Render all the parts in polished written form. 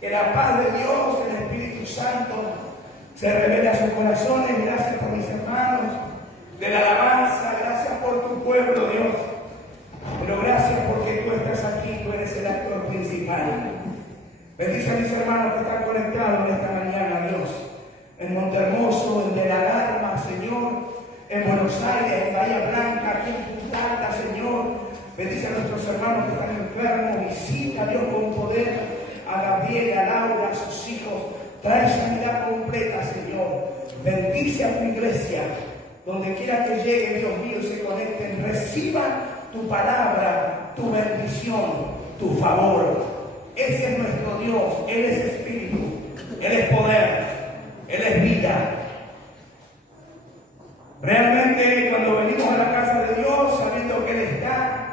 Que la paz de Dios, el Espíritu Santo, se revele a sus corazones. Gracias por mis hermanos de la alabanza, gracias por tu pueblo, Dios. Pero gracias porque tú estás aquí, tú eres el actor principal. Bendice a mis hermanos que están conectados en esta mañana, Dios. En Montehermoso, en De la Alarma, Señor. En Buenos Aires, en Bahía Blanca, aquí en Punta Alta, Señor. Bendice a nuestros hermanos que están enfermos. Visita, Dios, con poder a Gabriela, a Laura, a sus hijos. Trae sanidad completa, Señor. Bendice a tu iglesia. Donde quiera que llegue, Dios mío, y se conecten, reciban tu palabra, tu bendición, tu favor. Ese es nuestro Dios. Él es espíritu, Él es poder, Él es vida. Realmente cuando venimos a la casa de Dios, sabiendo que Él está,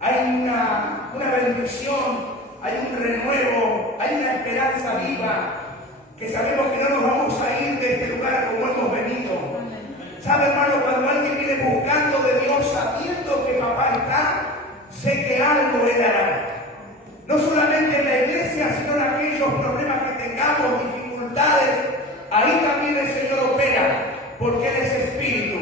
hay una bendición, hay un renuevo, hay una esperanza viva, que sabemos que no nos vamos a ir de este lugar como hemos venido. ¿Sabe, hermano? Cuando alguien viene buscando de Dios, sabiendo que papá está, sé que algo Él hará. No solamente en la iglesia, sino en aquellos problemas que tengamos, dificultades, ahí también el Señor opera, porque Él es espíritu.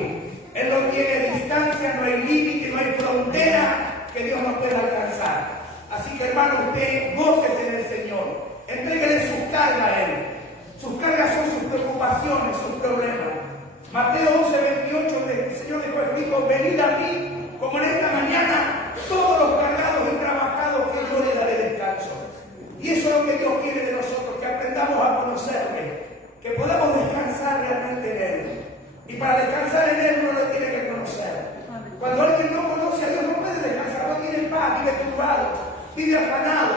Él no tiene distancia, no hay límite, no hay frontera que Dios no pueda alcanzar. Así que, hermano, usted gócese en el Señor. Entréguele sus cargas a Él. Sus cargas son sus preocupaciones, sus problemas. Mateo 11:28, el Señor dijo: venid a mí, como en esta mañana, todos los cargados y trabajados, que yo les daré descanso. Y eso es lo que Dios quiere de nosotros, que aprendamos a conocerle, que podamos descansar realmente en Él. Y para descansar en Él uno lo tiene que conocer. Cuando alguien no conoce a Dios no puede descansar, no tiene paz, vive turbado, vive afanado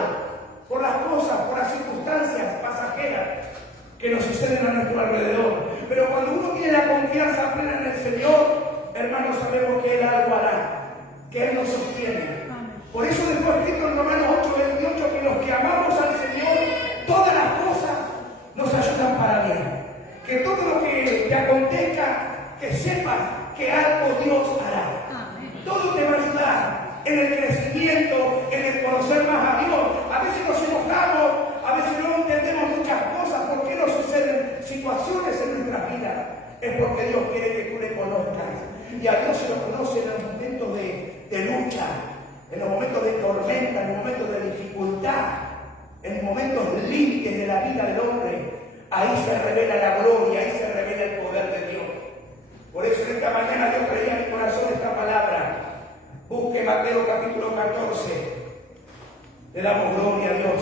por las cosas, por las circunstancias pasajeras que nos suceden a nuestro alrededor. Pero cuando uno tiene la confianza plena en el Señor, hermanos, sabemos que Él algo hará, que Él nos sostiene. Por eso después escrito en Romanos 8:28, que los que amamos al Señor, todas las cosas nos ayudan para bien. Que todo lo que te acontezca, que sepas que algo Dios hará. Todo te va a ayudar en el crecimiento, en el conocer más a Dios. A veces nos enojamos, a veces no entendemos muchas cosas. ¿Por qué nos suceden situaciones en nuestra vida? Es porque Dios quiere que tú le conozcas. Y a Dios se lo conoce en los momentos de lucha, en los momentos de tormenta, en los momentos de dificultad, en los momentos límites de la vida del hombre. Ahí se revela la gloria, ahí se revela el poder de Dios. Por eso en esta mañana Dios traía en mi corazón esta palabra. Busque Mateo capítulo 14. Le damos gloria a Dios.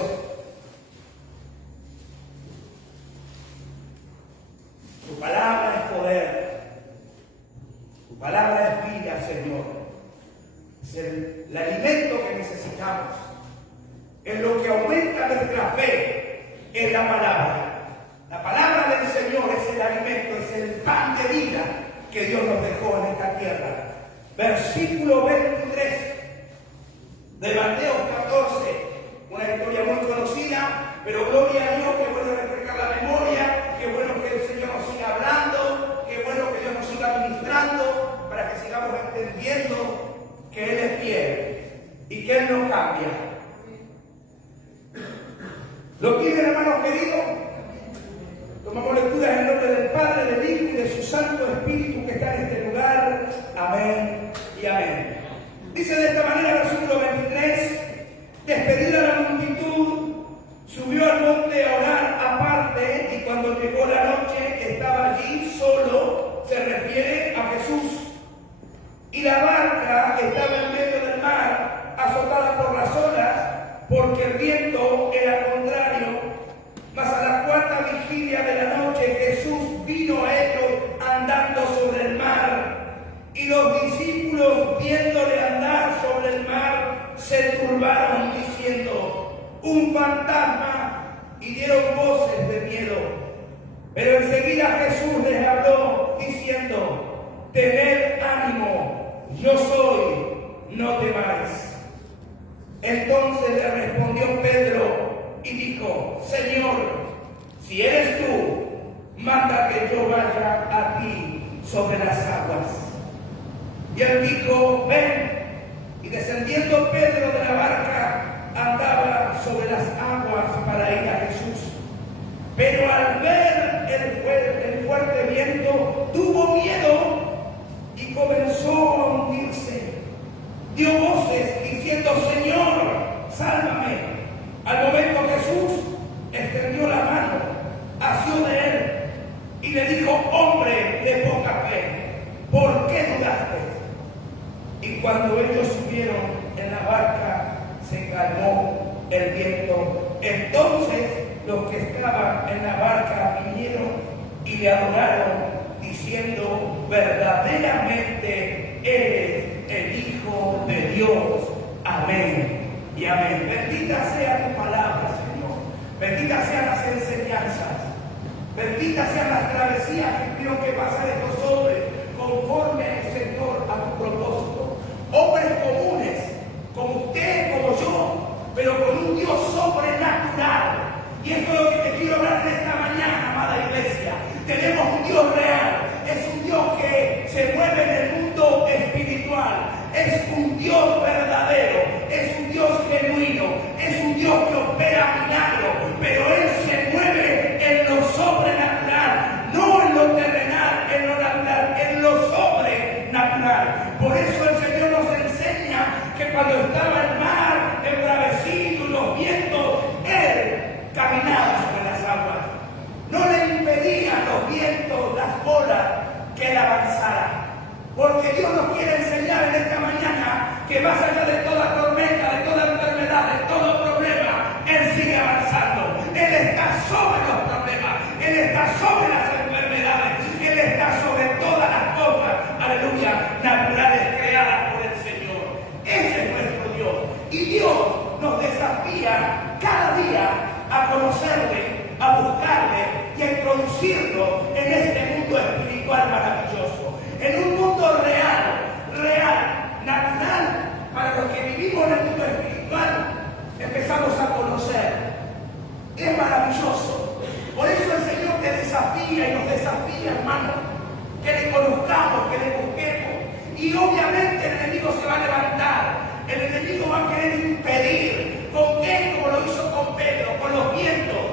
Tu palabra es poder. Tu palabra es vida, Señor. Es el alimento que necesitamos. Es lo que aumenta nuestra fe. Es la palabra. La palabra del Señor es el alimento, es el pan de vida que Dios nos dejó en esta tierra. Versículo 23 de Mateo 14, una historia muy conocida, pero gloria a Dios, que bueno refrescar la memoria, que bueno que el Señor nos siga hablando, que bueno que Dios nos siga ministrando, para que sigamos entendiendo que Él es fiel y que Él no cambia. ¿Lo tienen, hermanos queridos? Tomamos lecturas en el nombre del Padre, del Hijo y de su Santo Espíritu que está en este lugar. Amén y amén. Dice de esta manera, versículo 23, despedida la multitud, subió al monte a orar aparte, y cuando llegó la noche estaba allí solo, se refiere a Jesús. Y la barca estaba en medio del mar, azotada por las olas, porque el viento era contrario. Mas a la cuarta vigilia de la noche Jesús vino a ellos andando sobre el mar, y los discípulos, viéndole andar sobre el mar, se turbaron diciendo: un fantasma, y dieron voces de miedo. Pero enseguida Jesús les habló diciendo: tened ánimo, yo soy, no temáis. Entonces le respondió Pedro y dijo: Señor, si eres tú, manda que yo vaya a ti sobre las aguas. Y él dijo: ven. Y descendiendo Pedro de la barca, andaba sobre las aguas para ir a Jesús. Pero al ver el fuerte y le dijo: hombre de poca fe, ¿por qué dudaste? Y cuando ellos subieron en la barca, se calmó el viento. Entonces los que estaban en la barca vinieron y le adoraron, diciendo: verdaderamente eres el Hijo de Dios. Amén y amén. Bendita sea tu palabra, Señor. Benditas sean las enseñanzas. Benditas sean las travesías que quiero que pase de estos hombres, conforme, Señor, a tu propósito. Hombres comunes, como usted, como yo, pero con un Dios sobrenatural. Y esto es lo que te quiero hablar de esta mañana, amada iglesia. Tenemos un Dios real. Es un Dios que se mueve en el mundo espiritual. Es un Dios verdadero. Es un Dios genuino. Es un Dios que opera milagros. Pero Él se mueve en lo sobrenatural. No en lo terrenal, en lo natural, en lo sobrenatural. Por eso el Señor nos enseña que cuando estaba el mar embravecido y los vientos, Él caminaba sobre las aguas. No le impedían los vientos, las olas, que Él avanzara. Porque Dios nos quiere enseñar en esta mañana que más allá de toda tormenta, de toda enfermedad, de todo problema, Él sigue avanzando. Él está sobre los problemas, Él está sobre las enfermedades, Él está sobre todas las cosas, aleluya, naturales creadas por el Señor. Ese es nuestro Dios. Y Dios nos desafía cada día a conocerle, a buscarle y a introducirlo en este mundo espiritual maravilloso. En un mundo real, natural, para los que vivimos en el mundo espiritual, empezamos a conocer. Es maravilloso. Por eso el Señor te desafía y nos desafía, hermano, que le conozcamos, que le busquemos. Y obviamente el enemigo se va a levantar. El enemigo va a querer impedir. ¿Con qué? Como lo hizo con Pedro, con los vientos,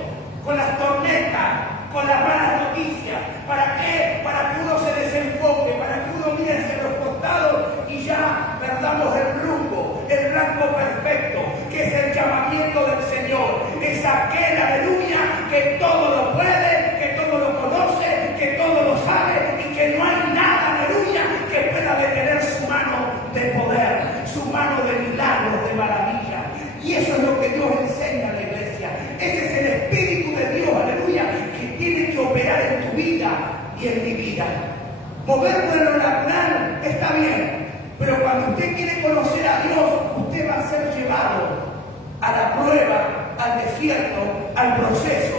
con las tormentas, con las malas noticias. ¿Para qué? Para que uno se desenfoque, para que uno mire hacia los costados y ya perdamos el rumbo, el blanco perfecto, que es el llamamiento del Señor. Es aquel, aleluya, que todo lo puede, que todo lo conoce, que todo lo sabe y que no hay nada, aleluya, que pueda detener su mano de poder, su mano de milagros, de maravilla. Y eso es lo que Dios enseña a la iglesia. Ese es el Espíritu de Dios, aleluya, que tiene que operar en tu vida y en mi vida. Moverlo en lo natural está bien, pero cuando usted quiere conocer a Dios, usted va a ser llevado a la prueba, al desierto, al proceso,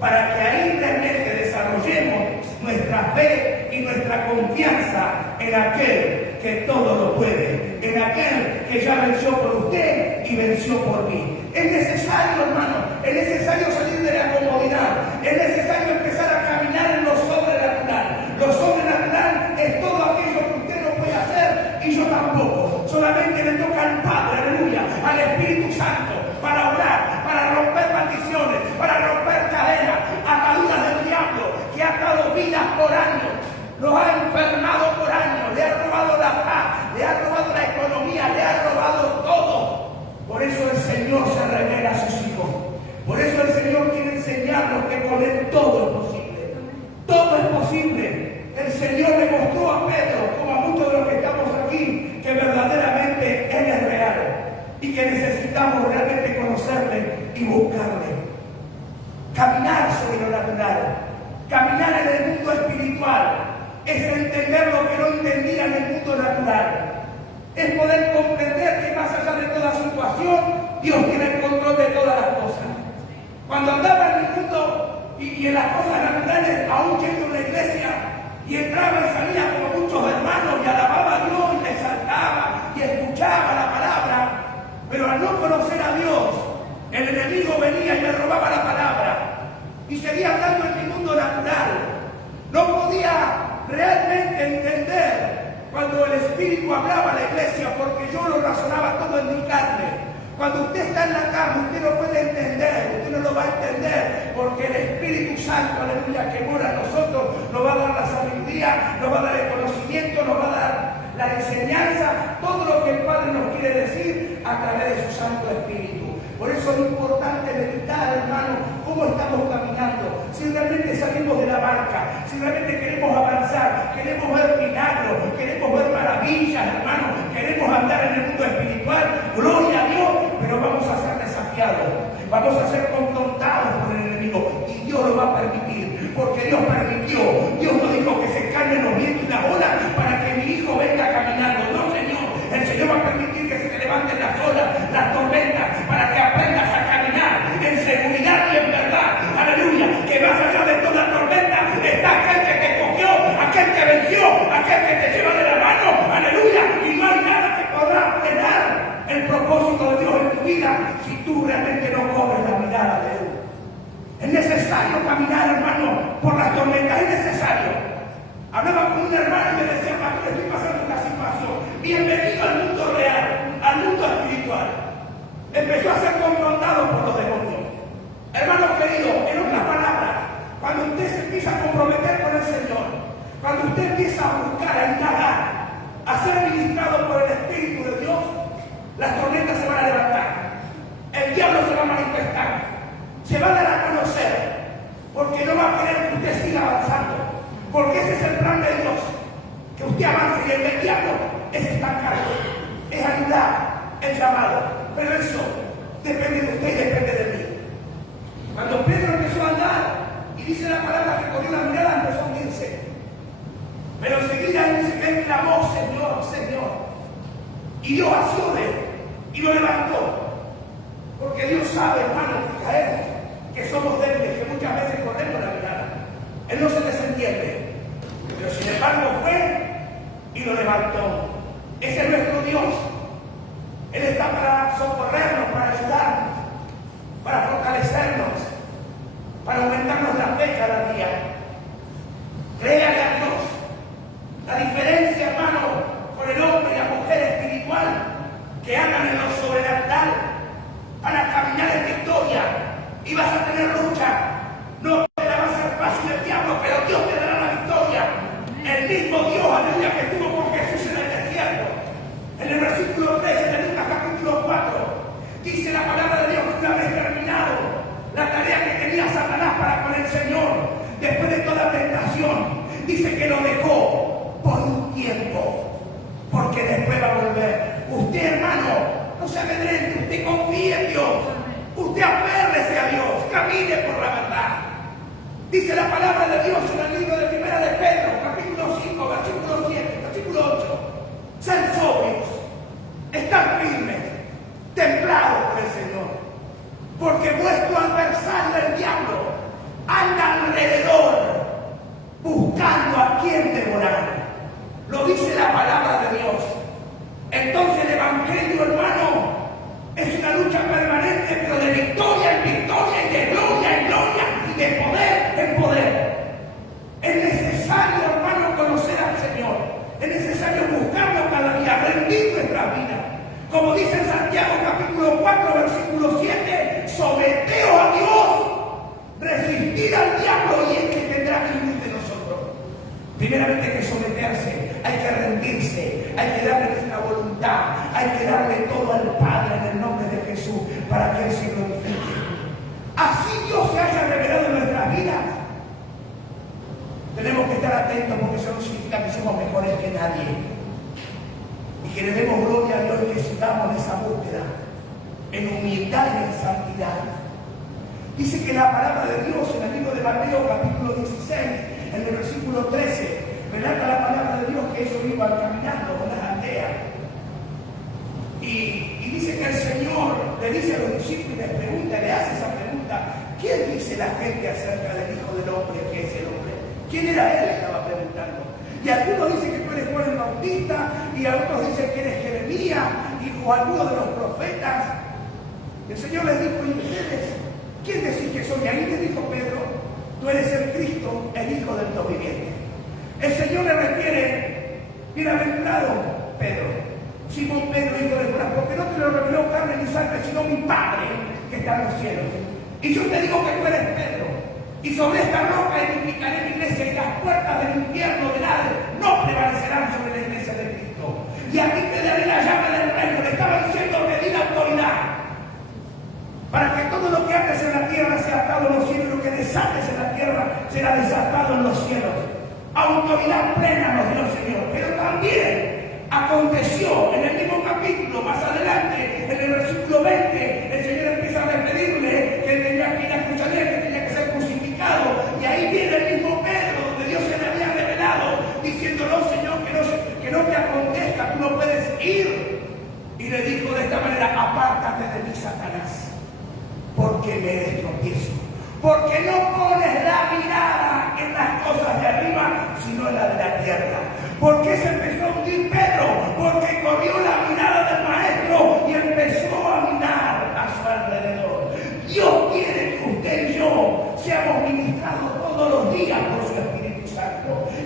para que ahí realmente desarrollemos nuestra fe y nuestra confianza en aquel que todo lo puede, en aquel que ya venció por usted y venció por mí. Es necesario, hermano, es necesario salir de la comodidad, es necesario empezar a caminar en lo sobrenatural. Lo sobrenatural es todo aquello que usted no puede hacer y yo tampoco. Solamente le toca al Padre, aleluya, al Espíritu Santo, para orar, para romper maldiciones, para romper cadenas, ataduras del diablo que ha atado vidas por años, los ha enfermado por años, le ha robado la paz, le ha robado la economía, le ha robado todo. Por eso el Señor se revela a sus hijos. Por eso el Señor quiere enseñarnos que con Él todo es posible. Todo es posible. El Señor le mostró a Pedro, como a muchos de los que estamos aquí, que verdaderamente Él es real y que necesitamos realmente conocerle y buscarle. Caminar sobre lo natural, caminar en el mundo espiritual, es entender lo que no entendía en el mundo natural. Es poder comprender que más allá de toda situación, Dios tiene el control de todas las cosas. Cuando andaba en el mundo y en las cosas naturales, aún yendo a una iglesia, y entraba y salía como muchos hermanos y alababa a Dios y le exaltaba y escuchaba la palabra, pero al no conocer a Dios, el enemigo venía y me robaba la palabra y seguía andando en mi mundo natural. No podía realmente entender cuando el Espíritu hablaba a la iglesia, porque yo lo razonaba todo en mi carne. Cuando usted está en la carne, usted no puede entender, usted no lo va a entender, porque el Espíritu Santo, aleluya, que mora en nosotros, nos va a dar la sabiduría, nos va a dar el conocimiento, nos va a dar la enseñanza, todo lo que el Padre nos quiere decir a través de su Santo Espíritu. Por eso es importante meditar, hermano, cómo estamos caminando, si realmente salimos de la barca, si aquel que te lleva de la mano, aleluya, y no hay nada que podrá frenar el propósito de Dios en tu vida si tú realmente no cobres la mirada de Él. Es necesario caminar, hermano, por las tormentas, es necesario. Hablaba con un hermano y me decía, pastor, estoy pasando una situación. Bienvenido al mundo real, al mundo espiritual. Empezó a ser confrontado por los demonios. Hermano querido, en otras palabras, cuando usted se empieza a comprometer con el Señor, cuando usted empieza a buscar, a indagar, a ser ministrado por el Espíritu de Dios, las tormentas se van a levantar. El diablo se va a manifestar. Se va a dar a conocer. Porque no va a querer que usted siga avanzando. Porque ese es el plan de Dios. Que usted avance y el del diablo es estancarlo. Es ayudar, es llamado. Pero eso depende de usted y depende de mí. Cuando Pedro empezó a andar, y dice la palabra que corrió la mirada, empezó a hundirse. Pero enseguida dice que él clamó, Señor, Señor. Y Dios asió de él y lo levantó. Porque Dios sabe, hermano, que caemos, que somos débiles, que muchas veces corremos la mirada. Él no se desentiende. Pero sin embargo fue y lo levantó. Ese es nuestro Dios. Él está para socorrernos, para ayudarnos, para fortalecernos, para aumentarnos la fe cada día. Créale a Dios. La diferencia, hermano, con el hombre y la mujer espiritual que andan en lo sobrenatural, van a caminar en victoria y vas a tener lucha. No te la va a hacer fácil el diablo, pero Dios te dará la victoria. El mismo Dios, aleluya, que estuvo con Jesús en el desierto. En el versículo 13 de Lucas capítulo 4, dice la palabra de Dios que una vez terminado la tarea que tenía Satanás para con el Señor, después de toda tentación, dice que lo dejó por un tiempo, porque después va a volver. Usted, hermano, no se amedrente, usted confíe en Dios, usted aférrese a Dios, camine por la verdad. Dice la palabra de Dios en el libro de Primera de Pedro, capítulo 5, versículo 7, versículo 8. Sed sobrios, estad firmes, templados por el Señor, porque vuestro adversario, el diablo, anda alrededor buscando a quien devorar. Lo dice la palabra de Dios. Entonces el evangelio, hermano, es una lucha permanente, pero de victoria en victoria y de gloria en gloria y de poder en poder. Es necesario, hermano, conocer al Señor. Es necesario buscarlo cada día, rendir nuestra vida. Como dice en Santiago capítulo 4, versículo 7, someteos a Dios, resistir al diablo y es que tendrá que huir de nosotros. Primeramente hay que someterse, hay que rendirse, hay que darle nuestra voluntad, hay que darle todo al Padre en el nombre de Jesús para que Él se glorifique. Así Dios se haya revelado en nuestras vidas. Tenemos que estar atentos porque eso no significa que somos mejores que nadie. Y que le demos gloria a Dios y que sigamos esa búsqueda en humildad y en santidad. Dice que la palabra de Dios en el libro de Mateo capítulo 16, en el versículo 13, relata la palabra de Dios que ellos iban caminando con las aldeas. Y dice que el Señor le dice a los discípulos y les pregunta, le hace esa pregunta: ¿quién dice la gente acerca del Hijo del Hombre que es el hombre? ¿Quién era él? Estaba preguntando. Y algunos dicen que tú eres Juan el Bautista, y otros dicen que eres Jeremías, o algunos de los profetas. El Señor les dijo: ¿y ustedes quién decís que soy? Y ahí le dijo Pedro: tú eres el Cristo, el Hijo del Dios viviente. El Señor le refiere: bienaventurado Pedro, Simón Pedro, hijo de Jonás, porque no te lo reveló carne ni sangre, sino mi Padre que está en los cielos. Y yo te digo que tú eres Pedro, y sobre esta roca edificaré mi iglesia, y las puertas del infierno del Hades no prevalecerán sobre la iglesia de Cristo. Y a ti te daré la llave del reino. Le estaba diciendo: te di la autoridad para que todo lo que haces en la tierra sea atado en los cielos, y lo que desates en la tierra será desatado en los cielos. Autoridad plena nos dio el Señor. Pero también aconteció en el mismo capítulo, más adelante, en el versículo 20, el Señor empieza a repetirle que él tenía que ir a Jerusalén, que tenía que ser crucificado. Y ahí viene el mismo Pedro, donde Dios se le había revelado, diciéndolo: Señor, que no te acontezca, tú no puedes ir. Y le dijo de esta manera: apártate de mí, Satanás, porque me eres tropiezo, porque no pones la mirada en las cosas de arriba, sino en la de la tierra. Porque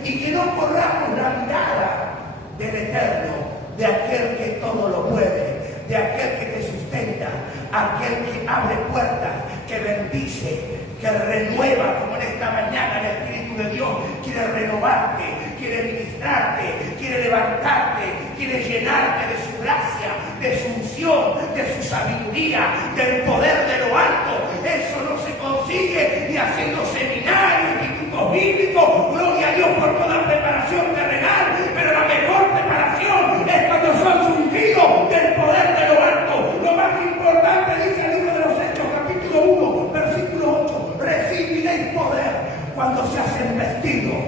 y que no corramos la mirada del Eterno, de aquel que todo lo puede, de aquel que te sustenta, aquel que abre puertas, que bendice, que renueva, como en esta mañana el Espíritu de Dios quiere renovarte, quiere ministrarte, quiere levantarte, quiere llenarte de su gracia, de su unción, de su sabiduría, del poder de lo alto. Eso no se consigue ni haciendo seminarios, institutos bíblicos, gloria a Dios por toda preparación terrenal, pero la mejor preparación es cuando son ungidos del poder de lo alto. Lo más importante, dice el libro de los Hechos, capítulo 1, versículo 8, recibiréis poder cuando se hacen vestidos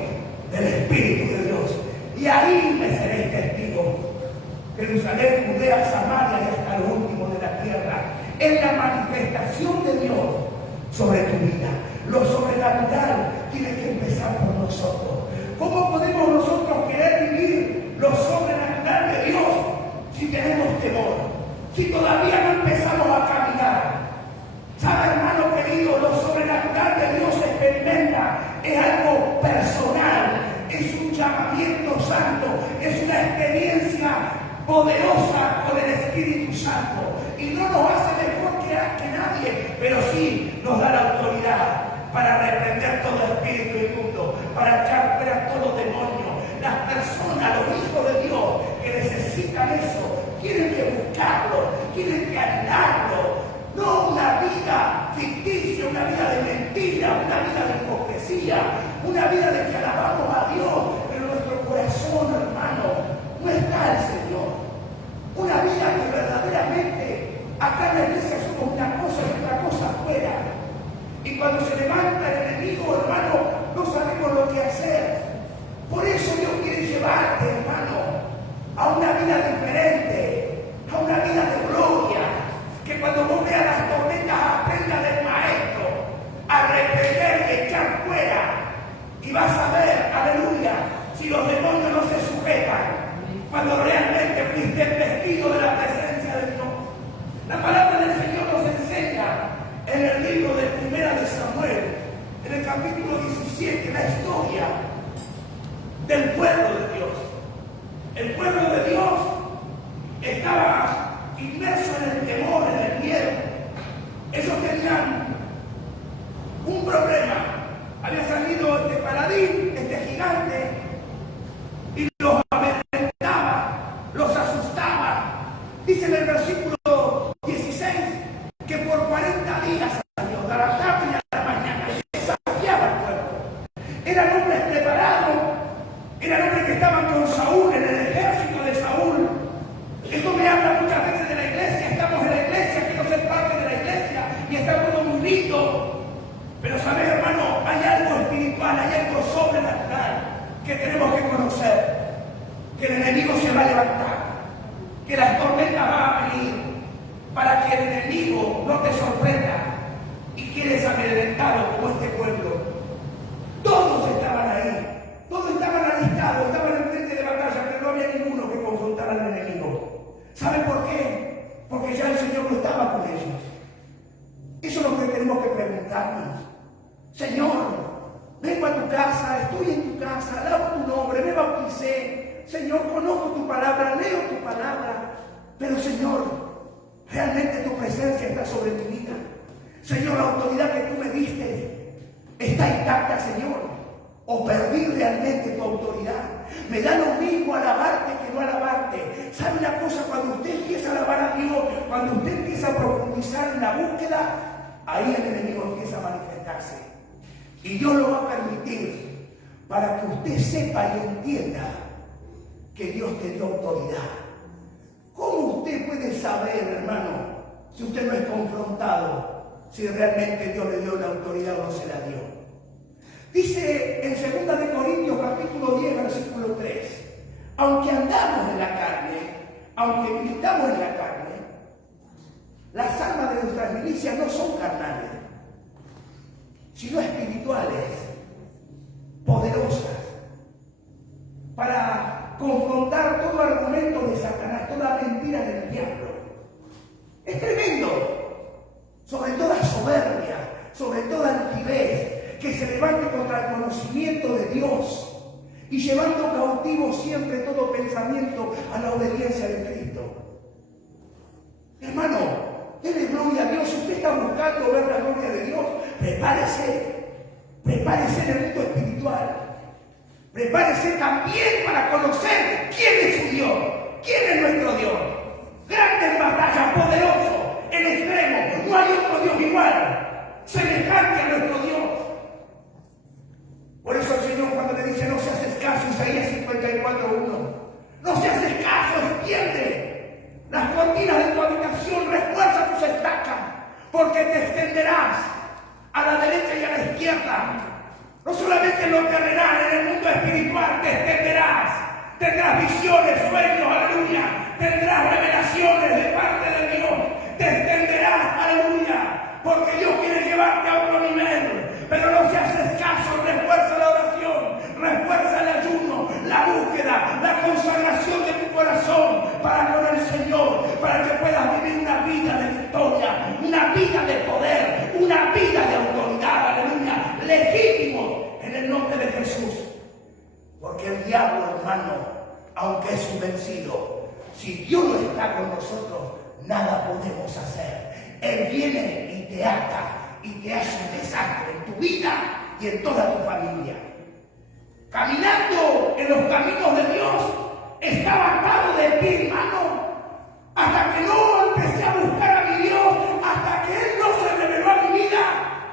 del Espíritu de Dios, y ahí me seréis testigos. Jerusalén, Judea, Samaria y hasta lo último de la tierra. Es la manifestación de Dios sobre tu vida. Lo sobrenatural tiene que empezar por nosotros. ¿Cómo podemos nosotros querer vivir lo sobrenatural de Dios si tenemos temor? Si todavía no empezamos a caminar. ¿Sabe, hermano querido? Lo sobrenatural de Dios se experimenta. Es algo personal. Es un llamamiento santo. Es una experiencia poderosa con el Espíritu Santo, y no nos hace mejor que nadie, pero sí nos da la autoridad para reprender todo espíritu inmundo, para echar fuera todo demonio. Las personas, los hijos de Dios que necesitan eso, tienen que buscarlo, tienen que anhelarlo, no una vida ficticia, una vida de mentira, una vida de hipocresía, una vida de que alabamos a Dios, pero nuestro corazón, hermano, no está el Señor. Una vida que verdaderamente acá en la iglesia somos una cosa y otra cosa afuera. Y cuando se levanta el enemigo, hermano, no sabemos lo que hacer. Por eso Dios quiere llevarte, hermano, a una vida diferente, a una vida de gloria. Que cuando vos veas las tormentas, aprendas del Maestro a reprender y echar fuera. Y vas a ver, aleluya, si los demonios no se sujetan. Cuando realmente fuiste vestido de la presencia de Dios. La palabra del Señor nos enseña en el libro de Primera de Samuel, en el capítulo 17, la historia del pueblo de Dios. El pueblo de Dios estaba inmerso en el temor, en el miedo. Ellos tenían un problema. Había salido este paladín, este gigante, y los los asustaba. Dice en el versículo 16 que por 40 días salió de la tarde y a la mañana y desafiaba al pueblo. Eran hombres preparados, eran hombres que estaban con Saúl, en el ejército de Saúl. Esto me habla muchas veces de la iglesia. Estamos en la iglesia, quiero ser parte de la iglesia y está todo muy lindo. Pero sabes, hermano, hay algo espiritual, hay algo sobrenatural que tenemos que conocer. Que el enemigo se va a levantar, que las tormentas van a venir, para que el enemigo no te sorprenda y quieres amedrentado como este pueblo. Todos estaban ahí, todos estaban alistados, estaban en frente de batalla, pero no había ninguno que confrontara al enemigo. ¿Saben por qué? Porque ya el Señor no estaba con ellos. Eso es lo que tenemos que preguntarnos. Señor, vengo a tu casa, estoy en tu casa, alabo tu nombre, me bauticé. Señor, conozco tu palabra, leo tu palabra, pero Señor, realmente tu presencia está sobre mi vida. Señor, la autoridad que tú me diste está intacta, Señor, o perdí realmente tu autoridad. Me da lo mismo alabarte que no alabarte. ¿Sabe una cosa? Cuando usted empieza a alabar a Dios, cuando usted empieza a profundizar en la búsqueda, ahí el enemigo empieza a manifestarse. Y Dios lo va a permitir para que usted sepa y entienda que Dios te dio autoridad. ¿Cómo usted puede saber, hermano, si usted no es confrontado, si realmente Dios le dio la autoridad o no se la dio? Dice en 2 de Corintios capítulo 10, versículo 3, aunque andamos en la carne, aunque militamos en la carne, las armas de nuestras milicias no son carnales, sino espirituales, poderosas, para confrontar todo argumento de Satanás, toda mentira del diablo. Es tremendo. Sobre toda soberbia, sobre toda altivez que se levante contra el conocimiento de Dios. y llevando cautivo siempre todo pensamiento a la obediencia de Cristo. Hermano, dele gloria a Dios. Si usted está buscando ver la gloria de Dios, prepárese en el mundo espiritual. Prepárese también para conocer quién es su Dios, quién es nuestro Dios. Grande en batalla, poderoso, en extremo. No hay otro Dios igual, semejante a nuestro Dios. Por eso el Señor cuando le dice no se haces caso, Isaías 54:1, no se haces caso, extiende las cortinas de tu habitación, refuerza tus estacas, porque te extenderás a la derecha y a la izquierda. No solamente en lo terrenal, en el mundo espiritual te extenderás. Tendrás visiones, sueños, aleluya. Tendrás revelaciones de parte de Dios. Te extenderás, aleluya. Porque Dios quiere llevarte a otro nivel. Pero no se haces caso, refuerza la oración, refuerza el ayuno, la búsqueda, la consagración de tu corazón para con el Señor, para que puedas vivir una vida de victoria, una vida de poder, una vida de autoridad, aleluya, legítimo en el nombre de Jesús. Porque el diablo, hermano, aunque es un vencido, si Dios no está con nosotros, nada podemos hacer. Él viene y te ata y te hace un desastre en tu vida y en toda tu familia. Caminando en los caminos de Dios, estaba atado de pie y mano, hasta que no empecé a buscar a mi Dios, hasta que Él no se reveló a mi vida,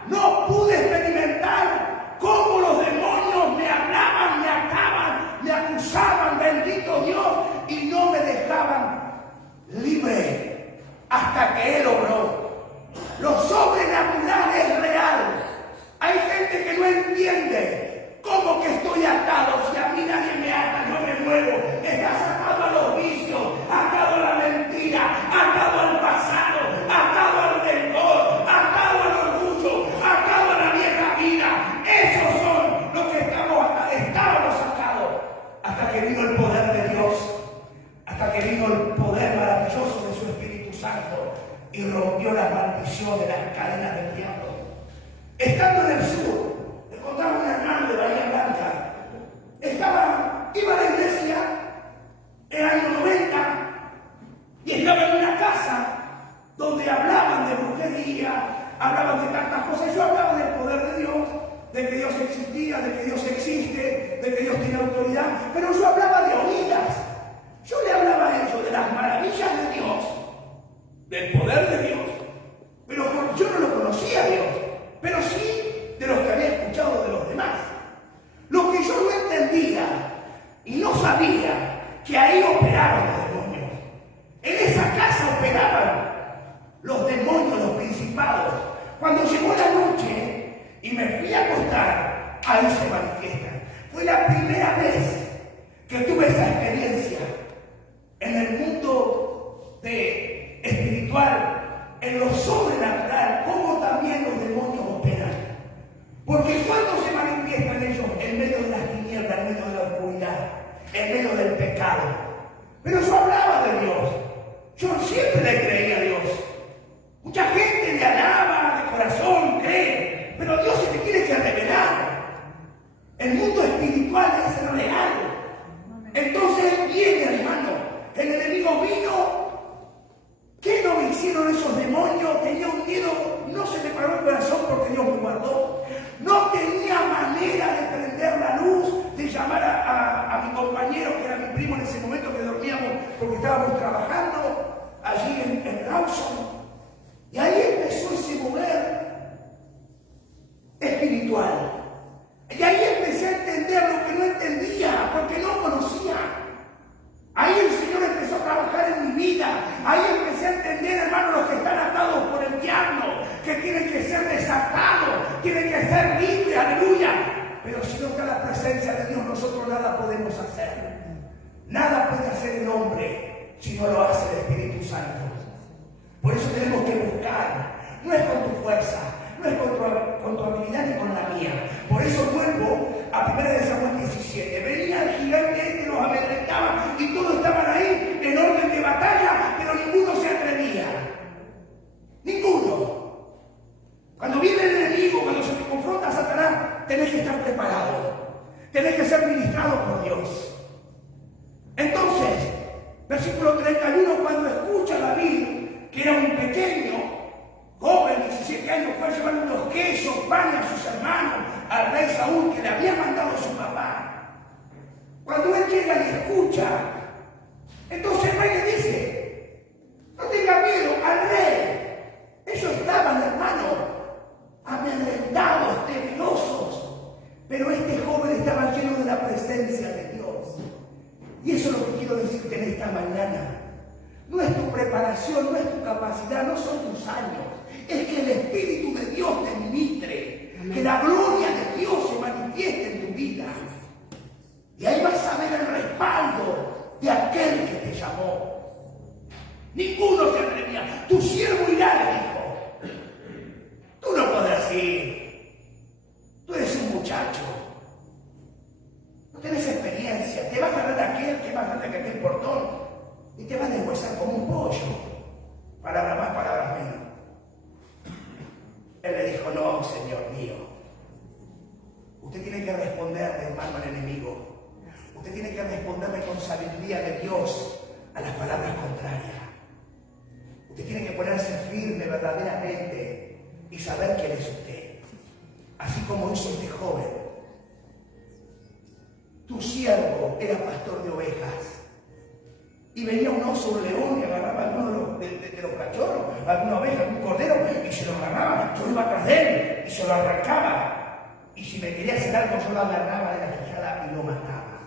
no pude experimentar cómo los demonios me hablaban, me ataban, me acusaban, bendito Dios, y no me dejaban libre, hasta que Él obró. Lo sobrenatural es real. Hay gente que no entiende cómo que estoy atado. Si a mí nadie me ata, yo me muevo. Estás atado a los vicios, atado a la mentira, atado al pasado, atado al rencor, atado al orgullo, atado a la vieja vida. Esos son los que estábamos atados. Hasta que vino el poder de Dios, hasta que vino el poder maravilloso de su Espíritu Santo y rompió las maldiciones, las cadenas del diablo. Estando en el sur, le contaba un hermano de Bahía Blanca, iba a la iglesia en el año 90 y estaba en una casa donde hablaban de brujería, hablaban de tantas cosas. Yo hablaba del poder de Dios, de que Dios existía, de que Dios existe, de que Dios tiene autoridad, pero yo hablaba de oídas. Yo le hablaba a ellos de las maravillas de Dios, del poder de Dios, pero yo no lo conocía a Dios, pero sí de los que había escuchado de los demás. Lo que yo no entendía y no sabía, que ahí operaban los demonios. En esa casa operaban los demonios, los principados. Cuando llegó la noche y me fui a acostar, ahí se manifiestan. Fue la primera vez que tuve esa experiencia en el mundo espiritual, en lo sobrenatural, como también los demonios operan. Porque cuando se manifiestan ellos en medio de las tinieblas, en medio de la oscuridad, en medio del pecado. Pero yo hablaba de Dios. Yo siempre le creía a Dios. Mucha gente le alaba de corazón, cree, pero Dios se te tiene que revelar. El mundo espiritual es real. Entonces viene, hermano, el enemigo vino. ¿Qué no me hicieron esos demonios? Tenía un miedo, no se me paró el corazón porque Dios me guardó. No tenía manera de prender la luz, de llamar a mi compañero, que era mi primo en ese momento, que dormíamos porque estábamos trabajando allí en Rawson. Y ahí empezó ese mover espiritual. Y ahí empecé a entender lo que no entendía, porque no conocía. Ahí el Señor empezó a trabajar en mi vida. Ahí empecé a entender, hermano, los que están atados por el diablo, que tienen que ser desatados, tienen que ser libres, aleluya. Pero si no está la presencia de Dios, nosotros nada podemos hacer. Nada puede hacer el hombre si no lo hace el Espíritu Santo. Por eso tenemos que buscar. No es con tu fuerza, no es con tu habilidad ni con la mía. Por eso vuelvo a 1 Samuel 17. Venía el gigante que los amedrentaba y todos estaban ahí en orden de batalla, pero ninguno se atrevía. Ninguno. Cuando viene el enemigo, cuando se te confronta a Satanás, tenés que estar preparado. Tenés que ser ministrado por versículo 31, cuando escucha a David, que era un pequeño, joven, 17 años, fue a llevar unos quesos, pan a sus hermanos, al rey Saúl, que le había mandado su papá. Cuando él llega y escucha, entonces el rey le dice: no tenga miedo al rey. Ellos estaban, hermano, amedrentados, temerosos, pero este joven estaba lleno de la presencia de Dios. Y eso es lo que quiero decirte en esta mañana. No es tu preparación, no es tu capacidad, no son tus años. Es que el Espíritu de Dios te ministre. Amén. Que la gloria de Dios se manifieste en tu vida. Y ahí vas a ver el respaldo de aquel que te llamó. Ninguno se atrevía. Tu siervo irá, le dijo. Tú no podrás ir. Tú eres un muchacho. No tienes experiencia. Te va a agarrar aquel que es más grande que aquel portón y te va a deshuesar como un pollo. Palabras más, palabras menos. Él le dijo: no, Señor mío. Usted tiene que responderle, hermano, al enemigo. Usted tiene que responderle con sabiduría de Dios a las palabras contrarias. Usted tiene que ponerse firme verdaderamente y saber quién es usted. Así como hizo este joven. Tu siervo era pastor de ovejas. Y venía un oso, un león, y agarraba a alguno de los cachorros, alguna oveja, algún cordero, y se lo agarraba. Yo iba atrás de él y se lo arrancaba. Y si me quería hacer algo, yo lo agarraba de la quijada y lo mataba.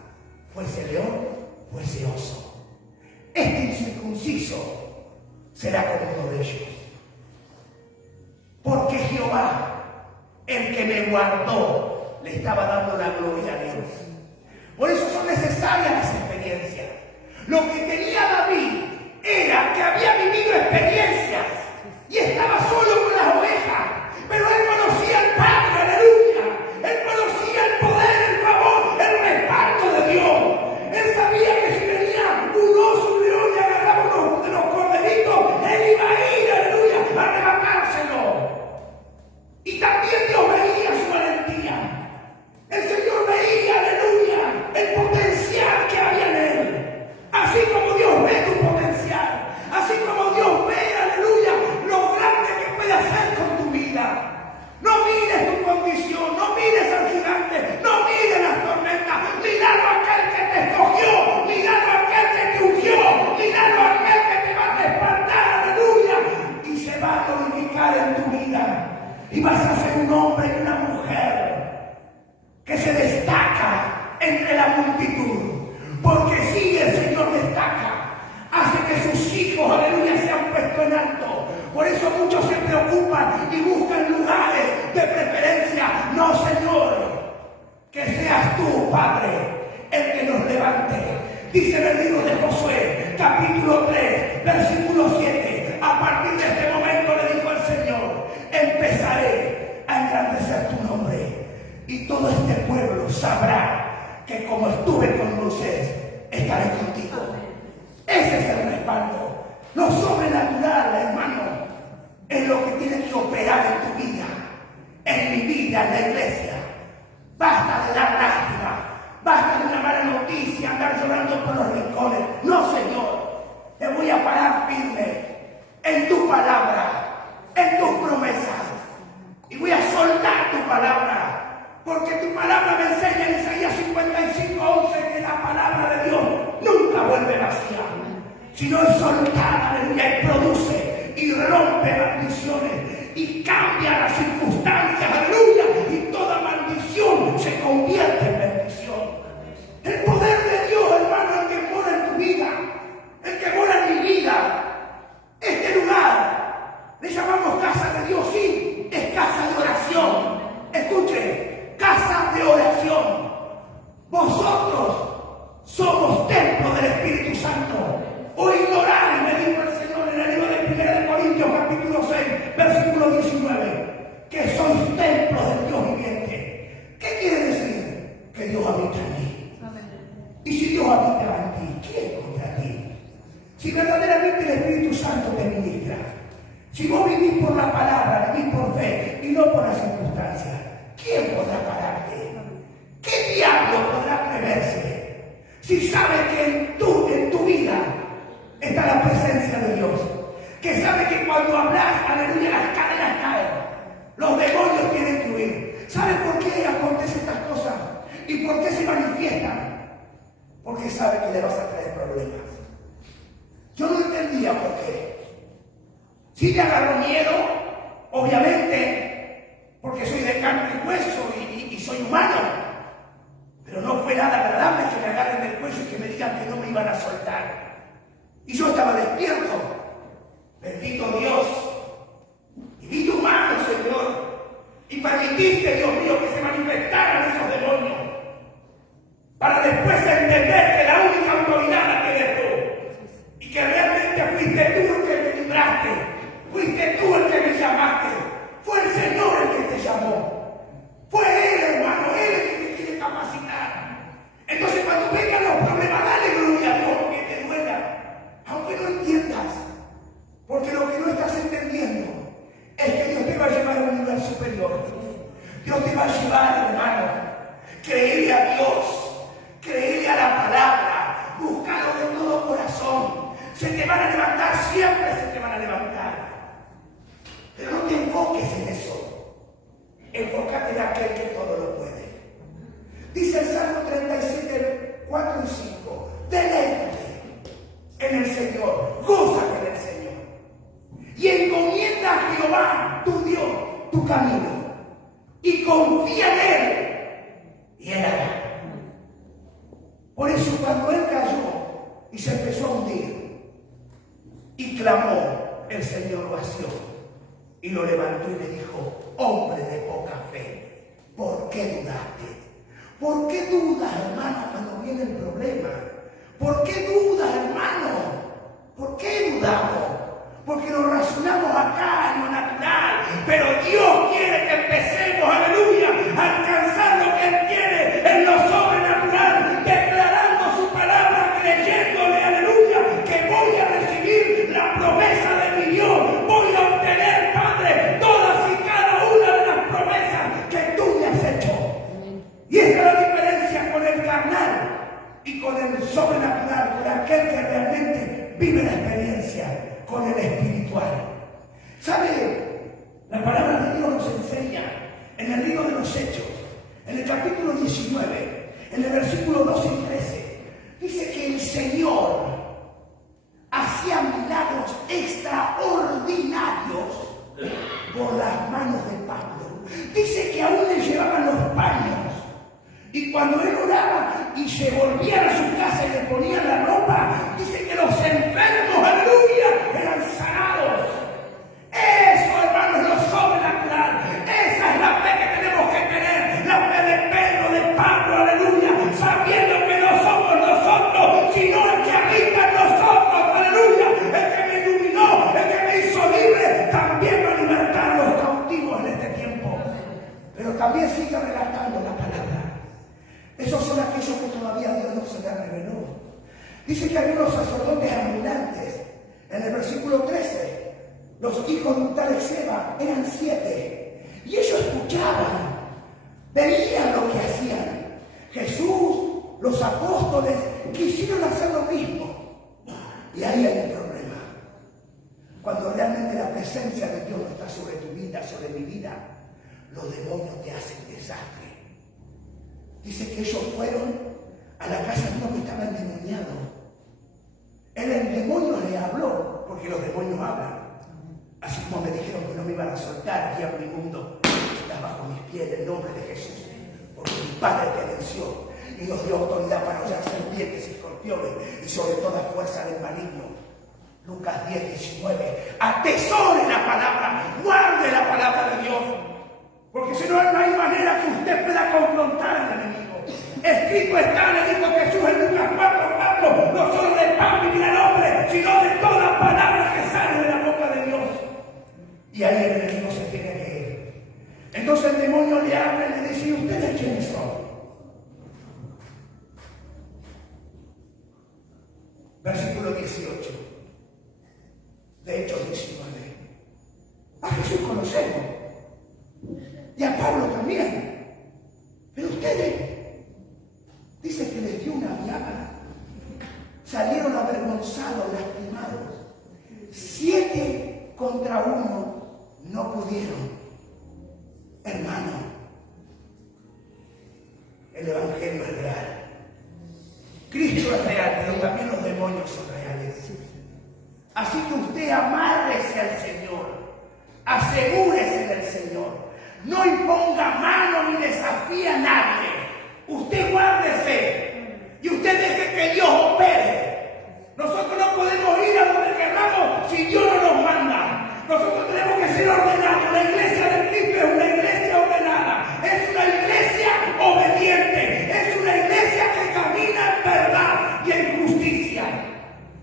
Fuese león, fuese oso. Este incircunciso será como uno de ellos. Porque Jehová, el que me guardó, le estaba dando la gloria a Dios. Por eso son necesarias las experiencias. Lo que tenía David era que había vivido experiencias y estaba solo con las ovejas, pero él conocía al Padre, aleluya. Él conocía el poder, el favor, el respaldo de Dios. Él sabía que si venía un oso, un león y agarraba uno de los corderitos, él iba a ir, aleluya, a arrebatárselo. Y también Dios veía su valentía. El Señor veía, aleluya, el potencial que había en él. Así como Dios ve tu potencial, así como Dios ve, aleluya, lo grande que puede hacer con tu vida. No mires tu condición, no mires al gigante, no mires las tormentas. Míralo a aquel que te escogió, míralo a aquel que te ungió, míralo a aquel que te va a respaldar, aleluya. Y se va a glorificar en tu vida. Y vas a ser un hombre y una mujer que se destaca entre la multitud. Porque sí, el Señor destaca, hace que sus hijos, aleluya, sean puestos en alto. Por eso muchos se preocupan y buscan lugares de preferencia. No, Señor, que seas tú, Padre, el que nos levante. Dice en el libro de Josué, capítulo 3, versículo 7. A partir de este momento, le dijo el Señor, empezaré a engrandecer tu nombre. Y todo este pueblo sabrá que como estuve con Moisés, estaré contigo. Ese es el respaldo. Lo sobrenatural, hermano, es lo que tiene que operar en tu vida, en mi vida, en la iglesia. Basta de dar lástima, basta de una mala noticia, andar llorando por los rincones. No, Señor, te voy a parar firme en tu palabra, en tus promesas, y voy a soltar tu palabra. Porque tu palabra me enseña en Isaías 55:11 que la palabra de Dios nunca vuelve vacía, sino es soltada, aleluya, y produce y rompe maldiciones y cambia las circunstancias, aleluya, y toda maldición se convierte en bendición. El poder de Dios, hermano, el que mora en tu vida, el que mora en mi vida. Este lugar le llamamos casa de Dios, sí, es casa de oración. Escuchen. Casa de oración. Vosotros somos templo del Espíritu Santo. O ignorar, me dijo el Señor en el libro de 1 Corintios capítulo 6, versículo 19, que sois templo del Dios viviente. ¿Qué quiere decir? Que Dios habita en mí. Y si Dios habita en ti, ¿quién contra ti? Si verdaderamente el Espíritu Santo te ministra, si vos vivís por la palabra, vivís por fe y no por las circunstancias, ¿quién podrá pararte? ¿Qué diablo podrá atreverse? Si sabe que en tu vida está la presencia de Dios. Que sabe que cuando hablas, aleluya, las cadenas caen. Los demonios tienen que huir. ¿Sabe por qué acontecen estas cosas? ¿Y por qué se manifiestan? Porque sabe que le vas a traer problemas. Yo no entendía por qué. Sí me agarró miedo, obviamente, porque soy de carne y hueso y soy humano. Pero no fue nada agradable que me agarren del cuello y que me digan que no me iban a soltar. Y yo estaba despierto. Bendito Dios. Y vi tu mano, Señor. Y permitiste, Dios mío, que se manifestaran esos demonios. Para después entender que la única autoridad la tienes tú. Y que realmente fuiste tú el que me libraste. Fuiste tú el que me llamaste. Fue el Señor el que te llamó. Fue Él, hermano, Él el que te quiere capacitar. Entonces cuando vengan los problemas, dale gloria a Dios, que te duela. Aunque no entiendas. Porque lo que no estás entendiendo es que Dios te va a llevar a un nivel superior. Dios te va a llevar, hermano. Creerle a Dios. Creerle a la palabra. Búscalo de todo corazón. Se te van a levantar, siempre se te van a levantar. Pero no te enfoques en eso. Enfócate en aquel que todo lo puede. Dice el Salmo 37, 4 y 5. Deleítate en el Señor. Gózate en el Señor. Y encomienda a Jehová, tu Dios, tu camino. Y confía en Él. Y Él hará. Por eso cuando Él cayó y se empezó a hundir y clamó, el Señor lo vació y lo levantó y le dijo: hombre de poca fe, ¿por qué dudaste? ¿Por qué dudas, hermano, cuando viene el problema? ¿Por qué dudas, hermano? ¿Por qué dudamos? Porque nos razonamos acá en lo natural, pero Dios quiere que empecemos, aleluya, a alcanzar lo que Él quiere en lo sobrenatural, declarando su palabra, creyéndole, aleluya, que voy a recibir la promesa de mi Dios, voy a obtener, Padre, todas y cada una de las promesas que tú me has hecho. Y esta es la diferencia con el carnal y con el sobrenatural, con aquel que realmente vive la experiencia con el espiritual. ¿Sabe? La palabra de Dios nos enseña en el libro de los Hechos, en el capítulo 19, en el versículo 12 y 13, dice que el Señor hacía milagros extraordinarios por las manos de Pablo. Dice que aún le llevaban los paños. Y cuando él oraba y se volvía a su casa y le ponían la ropa, dice que los enfermos, aleluya, eran sanados. Eso, hermano, es lo sobrenatural. Esa es la fe que tenemos que tener. La fe de Pedro, de Pablo, aleluya, sabiendo que no somos nosotros, sino el que habita en nosotros, aleluya, el que me iluminó, el que me hizo libre, también va a libertar a los cautivos en este tiempo. Pero también sigue relatando la palabra. Esos son aquellos que todavía Dios no se les reveló. Dice que había unos sacerdotes ambulantes. En el versículo 13, los hijos de un tal Seba eran 7. Y ellos escuchaban, veían lo que hacían. Jesús, los apóstoles, quisieron hacer lo mismo. Y ahí hay un problema. Cuando realmente la presencia de Dios no está sobre tu vida, sobre mi vida, los demonios te hacen desastre. Dice que ellos fueron a la casa de uno que estaba endemoniado. El demonio le habló, porque los demonios hablan. Así como me dijeron que no me iban a soltar, diablo inmundo, estás bajo mis pies en el nombre de Jesús. Porque mi Padre te venció y nos dio autoridad para hollar serpientes y escorpiones y sobre toda fuerza del maligno. Lucas 10:19. Atesore la palabra, guarde la palabra de Dios. Porque si no, no hay manera que usted pueda confrontar al enemigo. Escrito está, le dijo Jesús en Lucas 4:4, no solo de pan vivirá el hombre, sino de toda palabra que sale de la boca de Dios. Y ahí el enemigo se tiene que ir. Entonces el demonio le habla y le dice: ¿y ustedes quiénes son? Versículo 18 de Hechos 19. A Jesús conocemos. Y a Pablo también. Pero ustedes, dice que les dio una llaga. Salieron avergonzados, lastimados. amados. 7 contra 1 no pudieron. Hermano, el Evangelio es real. Cristo es real, pero también los demonios son reales. Así que usted amárrese al Señor. Asegúrese del Señor. No imponga mano ni desafíe a nadie. Usted guárdese y usted deje que Dios opere. Nosotros no podemos ir a donde queramos si Dios no nos manda. Nosotros tenemos que ser ordenados. La iglesia de Cristo es una iglesia ordenada. Es una iglesia obediente. Es una iglesia que camina en verdad y en justicia.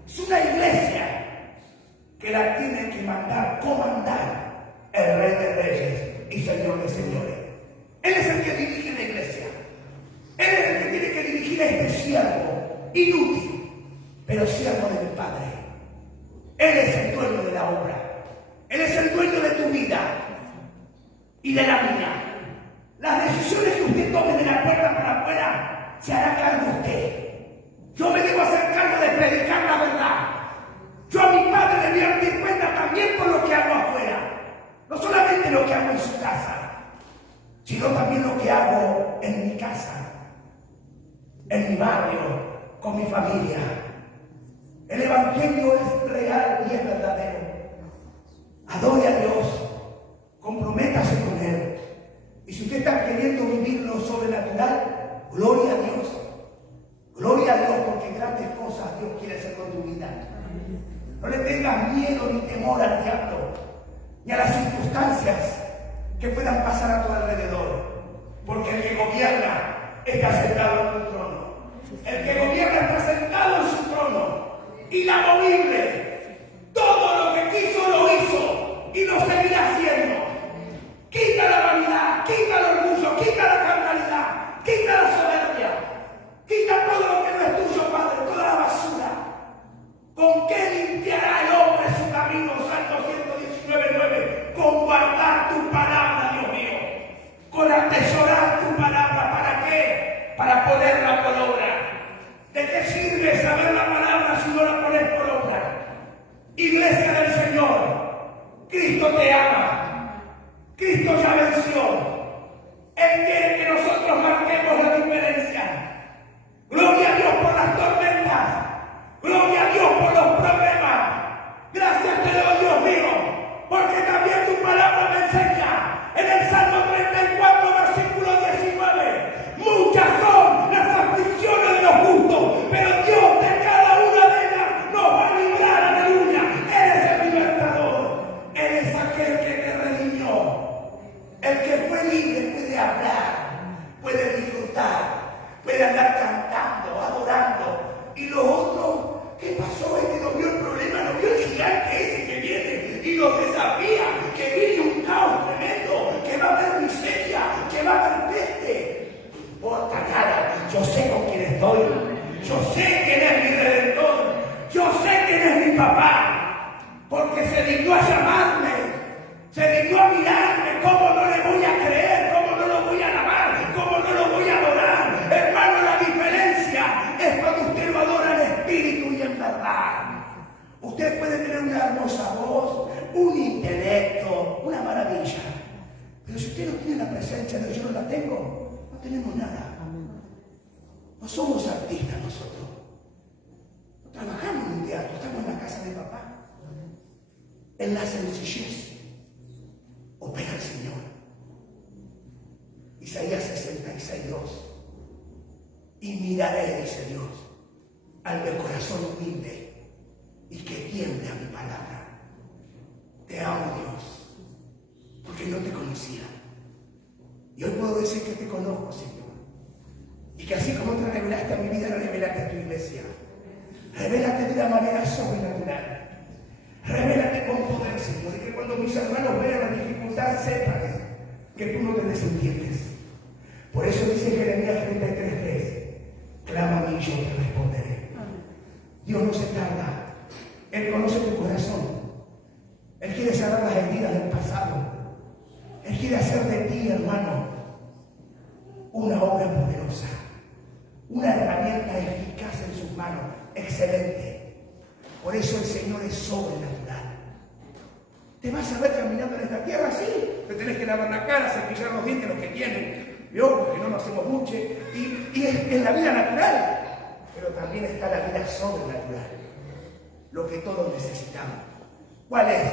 Es una iglesia que la tiene que mandar, comandar el Rey de Reyes y Señor de Señores. Él es el que dirige la iglesia. Él es el que tiene que dirigir a este siervo inútil, pero siervo de mi Padre. Él es el dueño de la obra. Él es el dueño de tu vida y de la mía. Las decisiones que usted tome de la puerta para afuera se hará cargo usted. Yo me debo hacer cargo de predicar la verdad. Yo a mi Padre le voy a rendir cuenta también por lo que hago afuera. No solamente lo que hago en su casa, sino también lo que hago en mi casa, en mi barrio, con mi familia. El Evangelio es real y es verdadero. Adore a Dios, comprométase con Él. Y si usted está queriendo vivir lo sobrenatural, gloria a Dios. Gloria a Dios, porque grandes cosas Dios quiere hacer con tu vida. No le tengas miedo ni temor al diablo, ni a las circunstancias que puedan pasar a tu alrededor. Porque el que gobierna está sentado en tu trono. El que gobierna está sentado en su trono, inamovible. Todo lo que quiso lo hizo y lo seguirá haciendo. Quita la vanidad, quita el orgullo, quita la carnalidad, quita la soberbia, quita todo lo que no es tuyo, Padre, toda la basura. ¿Con qué limpiará el hombre su camino? Salmo 119:9. Con guardar tu palabra, Dios mío. Con atesorar tu palabra. ¿Para qué? Para ponerla por obra. ¿De qué sirve saber la palabra si no la pones por obra? Iglesia del Señor, Cristo te ama. Cristo ya venció. Él quiere que nosotros marquemos la diferencia. Gloria a Dios por las tormentas. Gloria a Dios por los problemas. Gracias te doy, Dios mío, porque también tu palabra me enseña en el Salmo 34, versículo 19. Muchas son las aflicciones de los justos, pero Dios de cada una de ellas nos va a librar. Aleluya. Él es el libertador. Él es aquel que te redimió. El que fue libre puede hablar, puede disfrutar, puede andar cantando, adorando. Y los otros, ¿qué pasó? Este no vio el problema, no vio el gigante ese que viene y los desafía, que viene un caos tremendo, que va a haber miseria, que va a haber peste. No importa nada, yo sé con quién estoy, yo sé quién es mi redentor, yo sé quién es mi papá, porque se dignó a llamarme, se dignó a mirarme. ¿Cómo no le voy a creer? ¿Cómo no lo voy a alabar? ¿Cómo no lo voy a adorar? Hermano, la diferencia es cuando usted lo adora en espíritu y en verdad. Usted puede tener una hermosa voz, un intelecto, una maravilla. Pero si usted no tiene la presencia de Dios, yo no la tengo, no tenemos nada. No somos artistas nosotros. No trabajamos en un teatro, estamos en la casa de papá. En la sencillez opera el Señor. Isaías 66:2. Y miraré, dice Dios, al de corazón humilde y que tiende a mi palabra. Te amo, Dios, porque no te conocía. Y hoy puedo decir que te conozco, Señor. Y que así como te revelaste a mi vida, revélate a tu iglesia. Revélate de una manera sobrenatural. Revélate con poder, Señor. Y que cuando mis hermanos vean la dificultad, sepan que tú no te desentiendes. Por eso dice Jeremías 33:3. Clama a mí y yo te responderé. Dios no se tarda. Él conoce tu corazón. Él quiere cerrar las heridas del pasado. Él quiere hacer de ti, hermano, una obra poderosa. Una herramienta eficaz en sus manos. Excelente. Por eso el Señor es sobrenatural. Te vas a ver caminando en esta tierra, sí. Te tenés que lavar la cara, cepillar los dientes, los que tienen, ¿vio? Porque no nos hacemos buche. Y es la vida natural. Pero también está la vida sobrenatural. Lo que todos necesitamos. ¿Cuál es?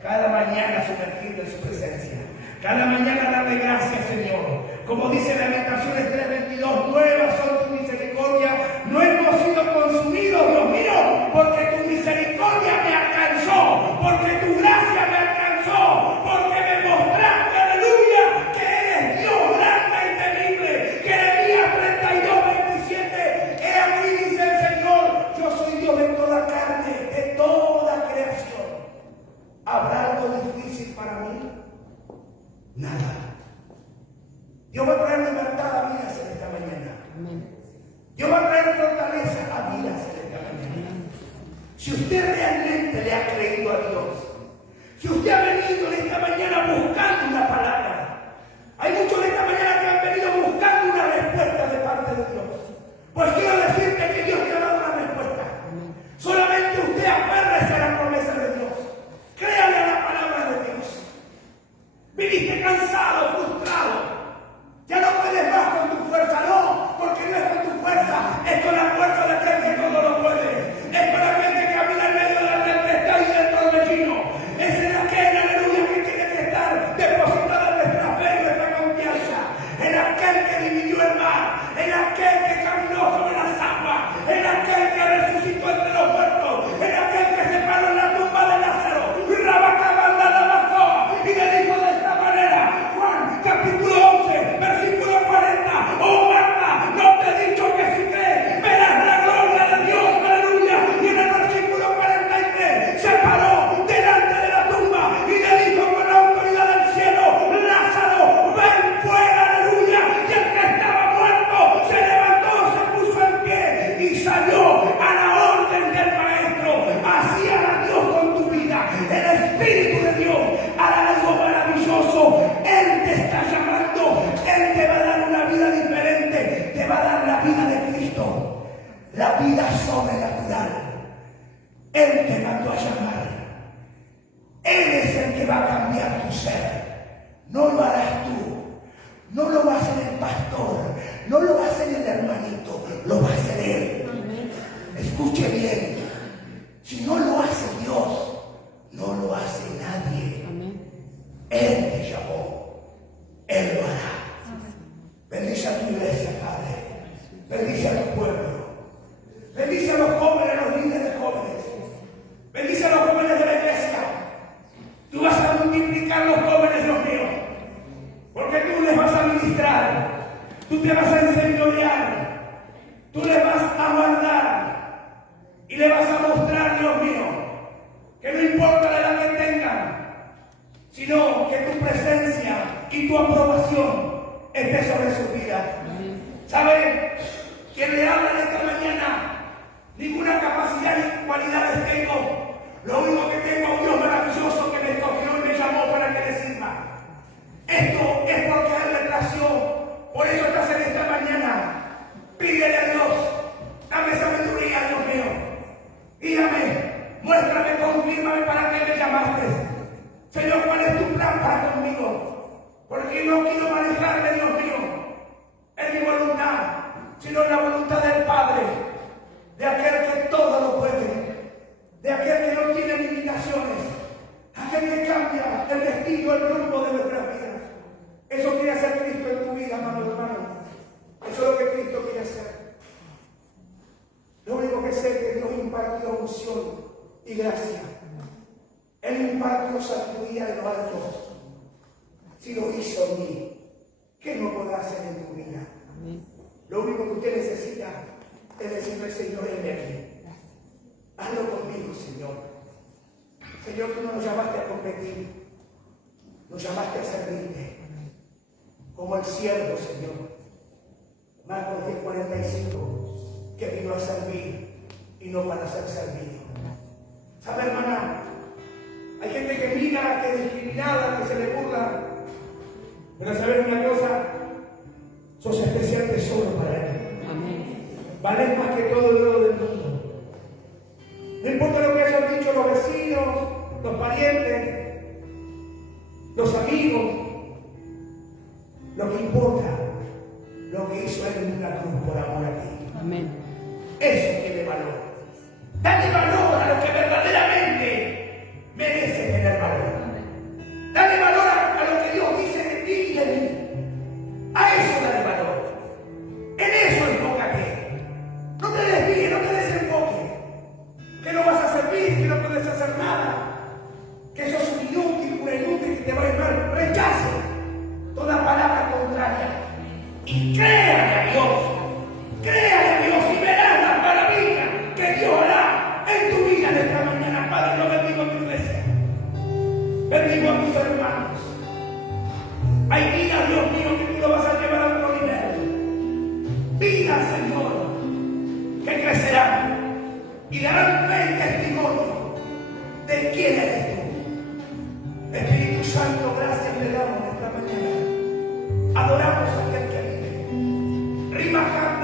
Cada mañana sumergirlo en su presencia. Cada mañana darle gracias, Señor. Como dice Lamentaciones 3:22, nuevas son tus misericordias. No hemos sido consumidos, Dios mío, porque tu misericordia me alcanzó, porque tu gracia me alcanzó, porque me mostraste, aleluya, que eres Dios grande y temible. Jeremías 32:27, he aquí dice el Señor, yo soy Dios de toda carne, de toda creación. ¿Habrá algo difícil para mí? Nada. Dios va a traer libertad a vidas en esta mañana. Amén. Dios va a traer fortaleza a vidas en esta mañana. Si usted realmente le ha creído a Dios, si usted ha venido en esta mañana buscando una palabra, hay muchos en esta mañana que han venido buscando una respuesta de parte de Dios. Pues quiero decirte que Dios te ha dado una respuesta. Solamente usted aférrese a la promesa de Dios. Créale a la palabra de Dios. Viniste cansado, frustrado. Ya no puedes más con tu fuerza, no, porque no es con tu fuerza, es con la fuerza de aquel que todo lo puede. Es con aquel que camina en medio de la tempestad y del torbellino. Es en aquel, aleluya, que tiene que estar depositada nuestra fe y nuestra confianza. En aquel que dividió el mar, en aquel que caminó sobre las aguas, en aquel que resucitó entre los muertos, en aquel que se paró en la tumba de Lázaro. Y le dijo de esta manera, Juan capítulo 11, versículo 40, oh Marta, no te he dicho que si crees, verás la gloria de Dios, aleluya. Y en el versículo 43, se paró delante de la tumba y le dijo con la autoridad del cielo, Lázaro, ven fuera, aleluya. Y el que estaba muerto se levantó, se puso en pie y salió a la orden del maestro. Así hará Dios con tu vida, el Espíritu de Dios hará algo maravilloso. Él te está llamando, Él te va a dar una vida diferente, te va a dar la vida de Cristo, la vida sobrenatural. Él te mandó a llamar. Él es el que va a cambiar tu ser. No lo harás tú, no lo va a hacer el pastor, no lo va a hacer el hermanito, lo va a hacer Él. Escuche bien, si no lo hace Dios, no lo hace nadie. Él te llamó, Él lo hará. Bendice a tu iglesia, Padre. Bendice a tu pueblo. Bendice a los jóvenes, a los líderes jóvenes. Bendice a los jóvenes de la iglesia. Tú vas a multiplicar los jóvenes, Dios mío, porque tú les vas a ministrar, tú te vas a enseñorear, tú les vas a guardar y le vas a mostrar, Dios mío, que no importa la edad que tengan, sino que tu presencia y tu aprobación esté sobre su vida. ¿Saben? Quien le habla en esta mañana, ninguna capacidad ni cualidades tengo. Lo único que tengo es un Dios maravilloso que me escogió y me llamó para que le sirva. Esto es porque a Él le plació. Por eso estás en esta mañana. Pídele a Dios, dame sabiduría, Dios mío. Guíame, muéstrame, confírmame para qué me llamaste. Señor, ¿cuál es tu plan para conmigo? Porque no quiero manejarme, Dios mío, en mi voluntad, sino en la voluntad del Padre, de aquel que todo lo puede, de aquel que no tiene limitaciones, aquel que cambia el destino, el rumbo de nuestras vidas. Eso quiere hacer Cristo en tu vida, amado hermano. Eso es lo que Cristo quiere hacer. Lo único que sé es que Dios impartió unción y gracia. Él impartió sabiduría de lo alto. Si lo hizo en mí, ¿qué no podrá hacer en tu vida? Amén. Lo único que usted necesita es decirle, Señor, heme aquí. Hazlo conmigo, Señor. Señor, tú no nos llamaste a competir, nos llamaste a servirte. Como el siervo, Señor. Marcos 10:45, que vino a servir y no para ser servido. ¿Sabe, hermana? Hay gente que mira, que es discriminada, que se le burla. Pero ¿sabes una cosa? Sos especial tesoro para Él. Amén. Vales más que todo el oro del mundo. No importa lo que hayan dicho los vecinos, los parientes, los amigos. Lo que importa, lo que hizo Él en una cruz por amor a ti. Amén. Eso tiene valor. Dale valor a lo que verdaderamente merece tener valor. Dale valor a lo que Dios dice de ti y de mí. A eso dale valor. En eso enfócate. No te desvíes, no te desenfoques. Que no vas a servir, que no puedes hacer nada. Que sos un inútil, una inútil que te va a ir mal. Rechace toda palabra contraria. Y créale a Dios. Créale a Dios y verás la maravilla que Dios hará en tu vida de esta mañana. Padre, yo bendigo a tu iglesia. Bendigo a tus hermanos. Hay vidas, Dios mío, que tú lo vas a llevar a otro nivel. Vidas, Señor, que crecerán y darán fe y testimonio de quién eres tú. Espíritu Santo, gracias le damos esta mañana. Adoramos